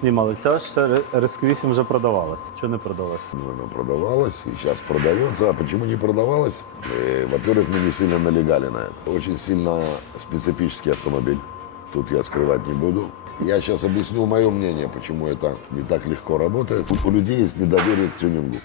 Знімали. Ця ж RSQ8 вже продавалась. Чого не продалась? Ну, Она продавалась и сейчас продается. А почему не продавалась? Э, Во-первых, мы не сильно налегали на это. Очень сильно специфический автомобиль. Тут я скрывать не буду. Я сейчас объясню мое мнение, почему это не так легко работает. У людей есть недоверие к тюнингу.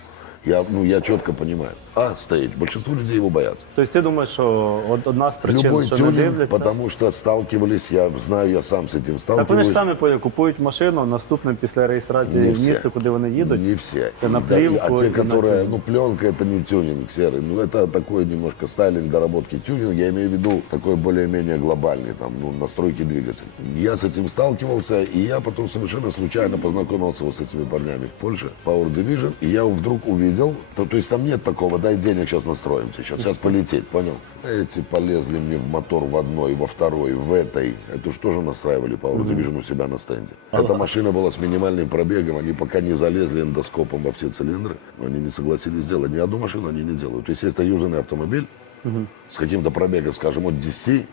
Я, ну, я четко понимаю. А, стейдж. Большинство людей его боятся. Тобто ти думаєш, що от одна з причин, Любой що не тюнинг, дивляться. потому что сталкивались, я знаю, я сам с этим Так вони сталкиваюсь. ж самі поняли, купують машину, наступне після реєстрації Не в все. місце, куди вони їдуть. Не все. Це на И да, и- плівку. А те, і на которые, тюнінг. ну, пленка это не тюнинг серый. Ну, это такой немножко стайлинг, доработки тюнинг. Я имею в виду такой более-менее глобальный, там, ну, настройки двигателя. Я с этим сталкивался, и я потом совершенно случайно познакомился вот с этими парнями в Польше, Power Division, и я вдруг увидел, то, то есть там нет такого, дай денег, сейчас настроимся, сейчас, сейчас полететь, понял? Эти полезли мне в мотор в одной, во второй, в этой. Это уж тоже настраивали Power Division у себя на стенде. Эта машина была с минимальным пробегом, они пока не залезли эндоскопом во все цилиндры, они не согласились сделать. Ни одну машину они не делают. То есть, если это южный автомобиль с каким-то пробегом, скажем, от 10,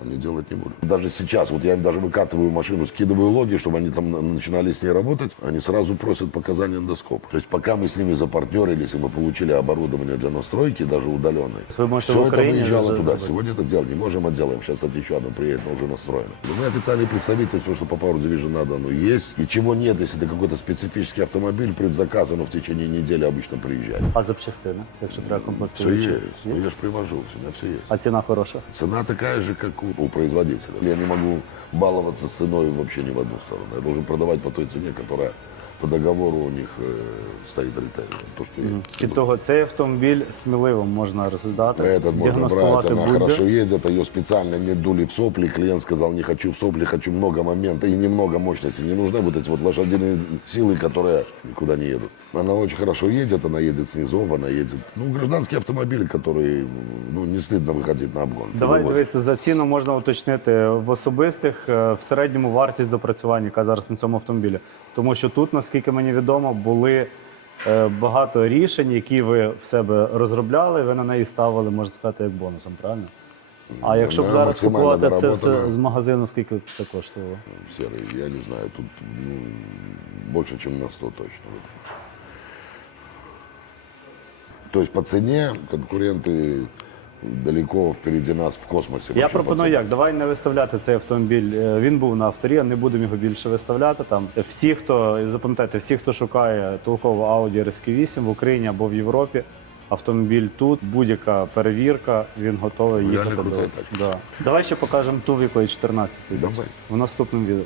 они делать не будут. Даже сейчас, вот я им даже выкатываю машину, скидываю логи, чтобы они там на- начинали с ней работать, они сразу просят показания эндоскопа. То есть пока мы с ними запартнерились, и мы получили оборудование для настройки, даже удаленной, Вы можете все в это Украине выезжало даже туда. сделать. Сегодня это делать не можем, отделаем. Сейчас, кстати, еще одно приедет, но уже настроено. Но мы официальный представитель, все, что по Power Division надо, оно есть. И чего нет, если это какой-то специфический автомобиль, предзаказ, оно в течение недели обычно приезжает. А запчастини, якщо треба Все комплектуючі. есть. є? Ну, я же привожу, у меня все есть. А ціна хороша. Цена такая же, как у, производителя. Я не могу баловаться ценой вообще ни в одну сторону. Я должен продавать по той цене, которая по договору у них э, стоит ритейл. То, что я- Від того, цей автомобіль сміливо можна розглядати, Этот можно брать, діагностувати она будь-де. хорошо едет, ее специально не дули в сопли. Клиент сказал, не хочу в сопли, хочу много момента и немного мощности. Не нужны вот эти вот лошадиные силы, которые никуда не едут. Она очень хорошо едет, она едет снизов, она едет. Ну, гражданский автомобиль, который, ну, не стыдно выходить на обгон. Давай Перевозит. дивитися, за ціну можна уточнити в особистих е, в середньому вартість допрацювання, яка зараз на цьому автомобілі. Тому що тут, наскільки мені відомо, були е, багато рішень, які ви в себе розробляли, ви на неї ставили, можна сказати, як бонусом, правильно? А якщо б Вона зараз максимально купувати це все доработана. з магазину, скільки б це коштувало? Серый, я не знаю, тут ну, больше, чем на 100 точно. в этом. То есть по цене конкуренты далеко впереди нас в космосе. Я пропоную як, давай не виставляти цей автомобіль. Е, Він був на авторі, не будемо його більше виставляти. Там всі, хто запам'ятайте, всі, хто шукає толково Audi RSQ8 в Україні або в Європі. Автомобіль тут, будь-яка перевірка, він готовий Ну, їхати. до- Да. Давай ще покажемо ту, в якої 14 тисяч Давай. в наступному відео.